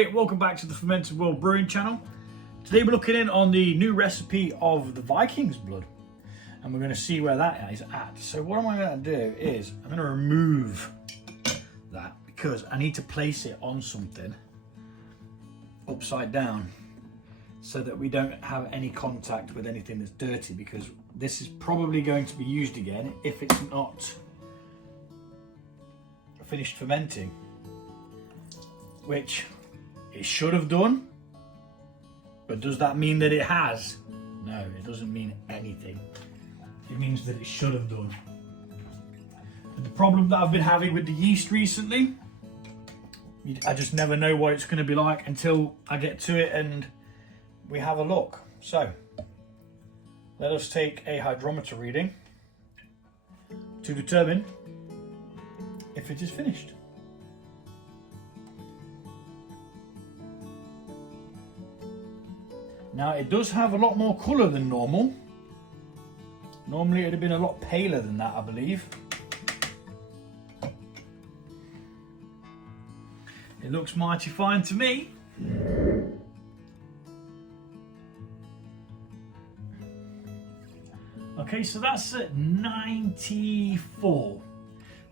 everybody, welcome back to the Fermented World Brewing channel. Today we're looking in on the new recipe of the Vikings Blood, and we're going to see where that is at. So what am I going to do is I'm going to remove that because I need to place it on something upside down so that we don't have any contact with anything that's dirty, because this is probably going to be used again if it's not finished fermenting, which it should have done. But does that mean that it has? No, it doesn't mean anything. It means that it should have done. But the problem that I've been having with the yeast recently, I just never know what it's going to be like until I get to it and we have a look. So let us take a hydrometer reading to determine if it is finished. Now it does have a lot more colour than normal. Normally it would have been a lot paler than that, I believe. It looks mighty fine to me. Okay, so that's at 94.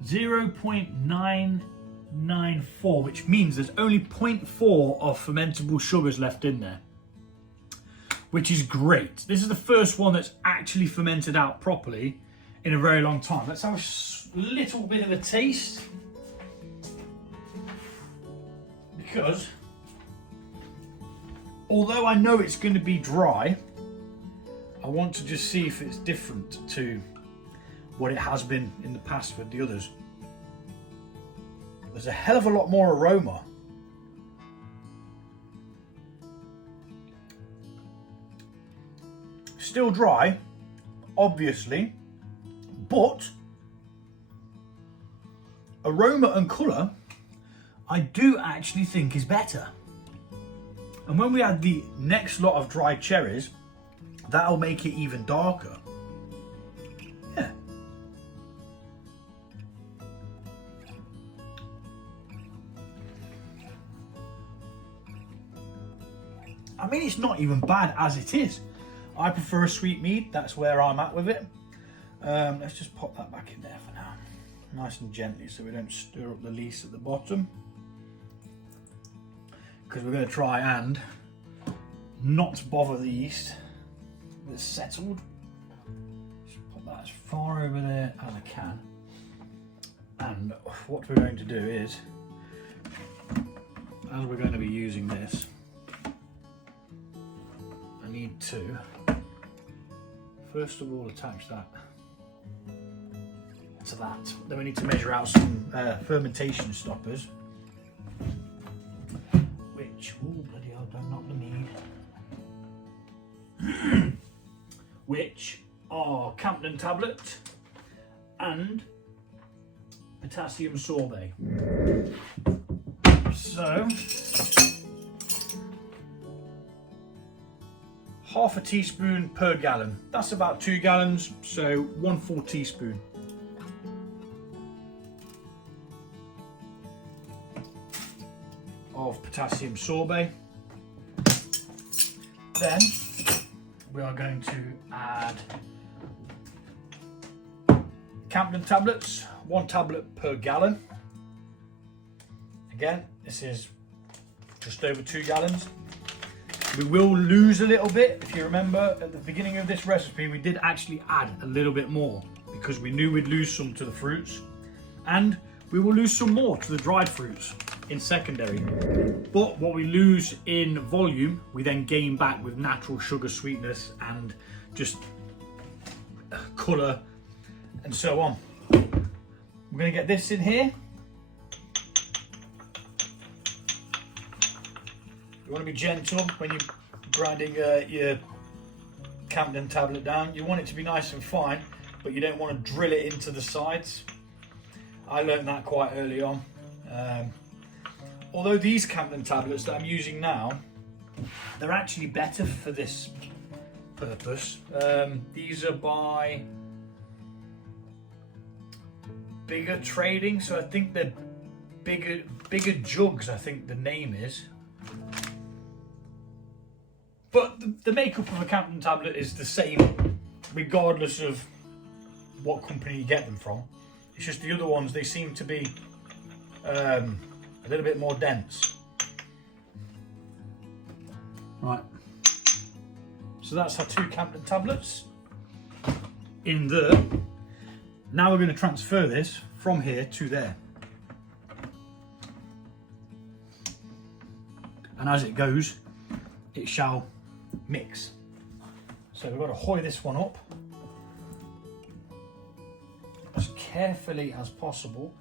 0.994, which means there's only 0.4 of fermentable sugars left in there, which is great. This is the first one that's actually fermented out properly in a very long time. Let's have a little bit of a taste, because although I know it's going to be dry, I want to just see if it's different to what it has been in the past with the others. There's a hell of a lot more aroma. Still dry, obviously, but aroma and colour I do actually think is better. And when we add the next lot of dried cherries, that'll make it even darker. Yeah. I mean, it's not even bad as it is. I prefer a sweet mead, that's where I'm at with it. Let's just pop that back in there for now. Nice and gently so we don't stir up the lees at the bottom. Because we're going to try and not bother the yeast. It's settled. Just pop that as far over there as I can. And what we're going to do is, as we're going to be using this, I need to first of all attach that to that. Then we need to measure out some fermentation stoppers, which, oh bloody hell, don't knock the mead, which are Campden tablet and potassium sorbate. So half a teaspoon per gallon. That's about 2 gallons, so 1 full teaspoon. Of potassium sorbate. Then we are going to add Campden tablets, 1 tablet per gallon. Again, this is just over 2 gallons. We will lose a little bit. If you remember, at the beginning of this recipe, we did actually add a little bit more because we knew we'd lose some to the fruits, and we will lose some more to the dried fruits in secondary. But what we lose in volume, we then gain back with natural sugar sweetness and just colour and so on. We're going to get this in here. You want to be gentle when you're grinding your Campden tablet down. You want it to be nice and fine, but you don't want to drill it into the sides. I learned that quite early on. Although these Campden tablets that I'm using now, they're actually better for this purpose. These are by Bigger Trading, so I think they're bigger jugs, I think the name is. the makeup of a Campton tablet is the same regardless of what company you get them from. It's just the other ones, they seem to be a little bit more dense. Right, so that's our 2 Campton tablets in there. Now we're going to transfer this from here to there. And as it goes, it shall mix. So we've got to hoist this one up as carefully as possible,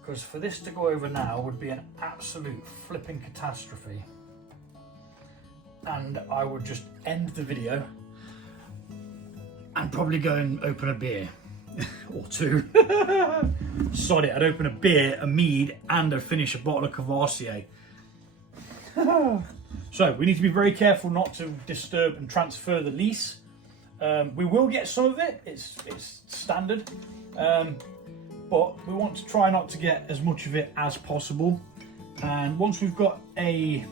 because for this to go over now would be an absolute flipping catastrophe. And I would just end the video and probably go and open a beer or 2. Sod it, I'd open a beer, a mead, and I'd finish a bottle of Cavassier. So we need to be very careful not to disturb and transfer the lees. We will get some of it, it's standard, but we want to try not to get as much of it as possible. And once we've got a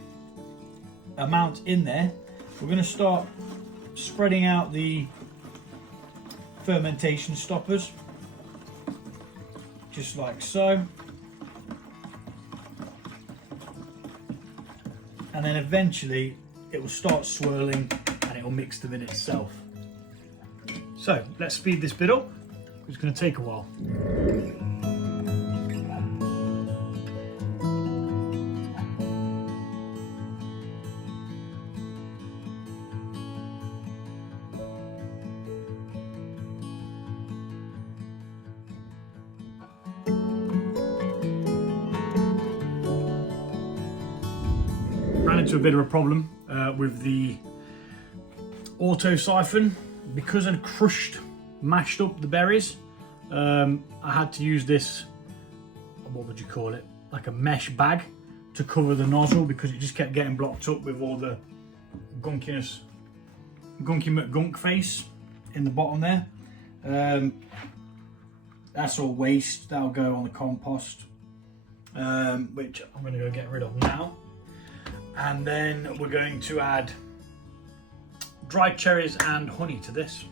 amount in there, we're going to start spreading out the fermentation stoppers, just like so. And then eventually it will start swirling and it will mix them in itself. So let's speed this bit up. It's going to take a while. Ran into a bit of a problem with the auto siphon. Because I'd mashed up the berries, I had to use this, what would you call it, like a mesh bag to cover the nozzle, because it just kept getting blocked up with all the gunky McGunk face in the bottom there. That's all waste, that'll go on the compost, which I'm going to go get rid of now. And then we're going to add dried cherries and honey to this.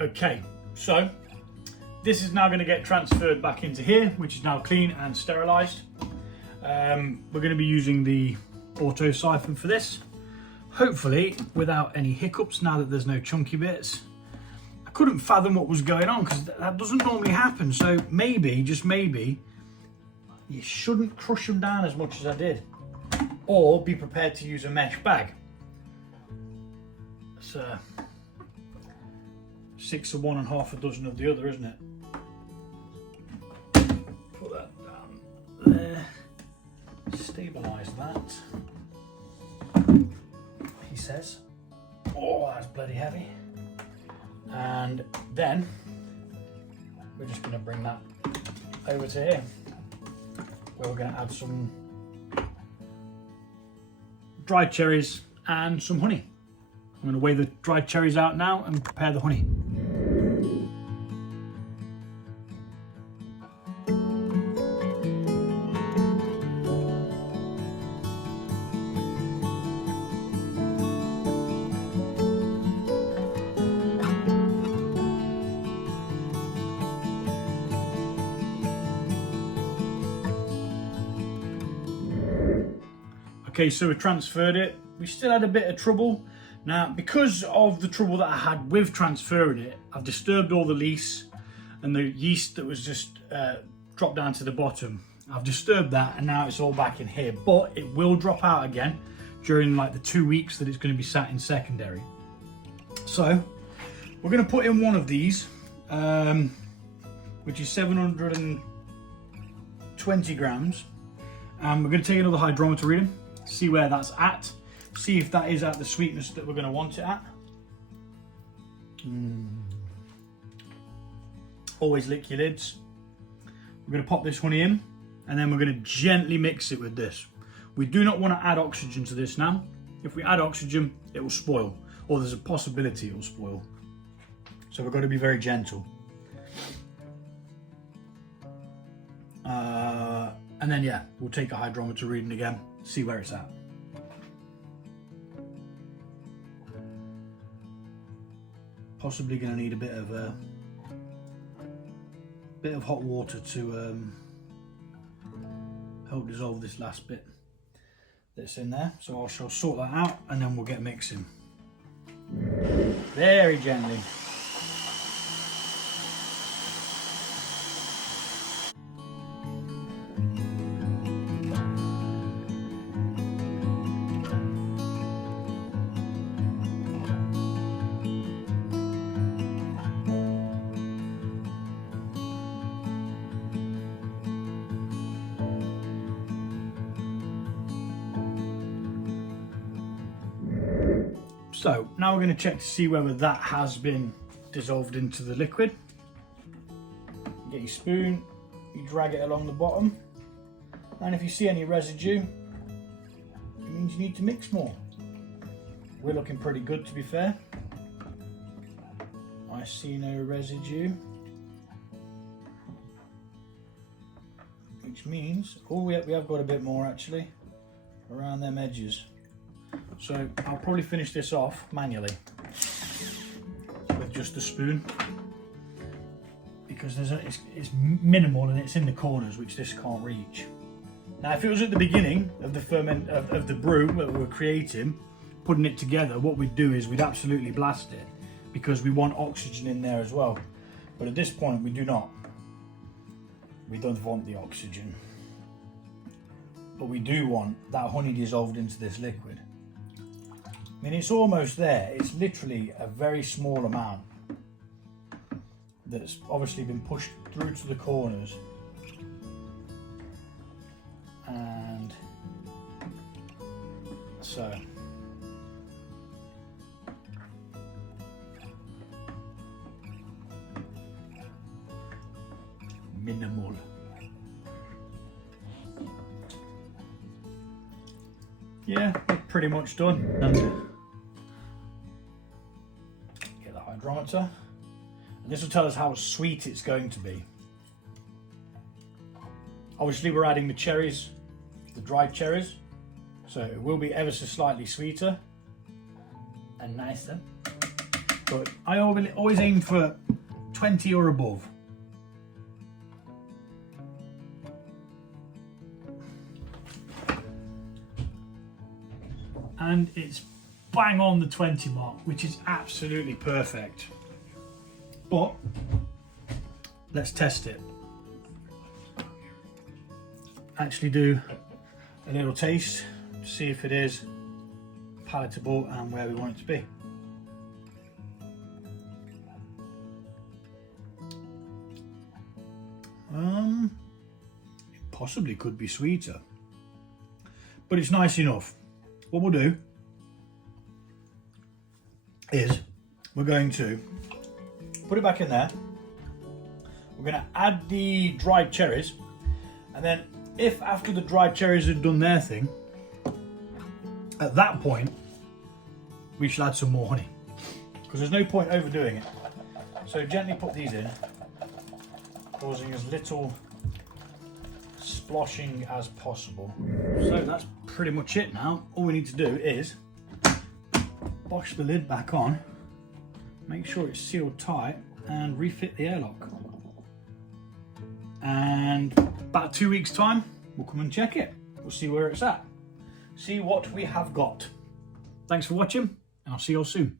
Okay, so this is now going to get transferred back into here, which is now clean and sterilised. We're going to be using the auto siphon for this, hopefully without any hiccups now that there's no chunky bits. I couldn't fathom what was going on because that doesn't normally happen, so maybe, just maybe, you shouldn't crush them down as much as I did. Or be prepared to use a mesh bag. It's 6 of one and half a dozen of the other, isn't it? Put that down there. Stabilise that. He says. Oh, that's bloody heavy. And then we're just going to bring that over to here, where we're going to add some dried cherries and some honey. I'm going to weigh the dried cherries out now and prepare the honey. Okay, so we transferred it. We still had a bit of trouble. Now, because of the trouble that I had with transferring it, I've disturbed all the lees and the yeast that was just dropped down to the bottom. I've disturbed that and now it's all back in here, but it will drop out again during like the 2 weeks that it's going to be sat in secondary. So we're going to put in one of these, which is 720 grams. And we're going to take another hydrometer reading, see where that's at, see if that is at the sweetness that we're going to want it at. Always lick your lids. We're going to pop this honey in and then we're going to gently mix it with this. We do not want to add oxygen to this now. If we add oxygen, it will spoil, or there's a possibility it will spoil. So we've got to be very gentle. And then yeah, we'll take a hydrometer reading again, see where it's at. Possibly going to need a bit of hot water to help dissolve this last bit that's in there. So I shall sort that out and then we'll get mixing. Very gently. So now we're going to check to see whether that has been dissolved into the liquid. Get your spoon, you drag it along the bottom, and if you see any residue, it means you need to mix more. We're looking pretty good, to be fair. I see no residue, which means, oh, we have got a bit more actually around them edges. So I'll probably finish this off manually with just the spoon, because it's minimal and it's in the corners, which this can't reach. Now, if it was at the beginning of the brew that we were creating, putting it together, what we'd do is we'd absolutely blast it, because we want oxygen in there as well. But at this point, we do not. We don't want the oxygen, but we do want that honey dissolved into this liquid. I mean, it's almost there. It's literally a very small amount that's obviously been pushed through to the corners. And so minimal. Yeah, we're pretty much done. Get the hydrometer, and this will tell us how sweet it's going to be. Obviously we're adding the cherries, the dried cherries, so it will be ever so slightly sweeter and nicer, but I always aim for 20 or above. And it's bang on the 20 mark, which is absolutely perfect. But let's test it. Actually do a little taste to see if it is palatable and where we want it to be. It possibly could be sweeter, but it's nice enough. What we'll do is we're going to put it back in there. We're going to add the dried cherries, and then if after the dried cherries have done their thing, at that point we should add some more honey, because there's no point overdoing it. So gently put these in, causing as little sploshing as possible. So that's pretty much it now. All we need to do is bosh the lid back on, make sure it's sealed tight, and refit the airlock. And about 2 weeks time, we'll come and check it. We'll see where it's at, see what we have got. Thanks for watching, and I'll see you all soon.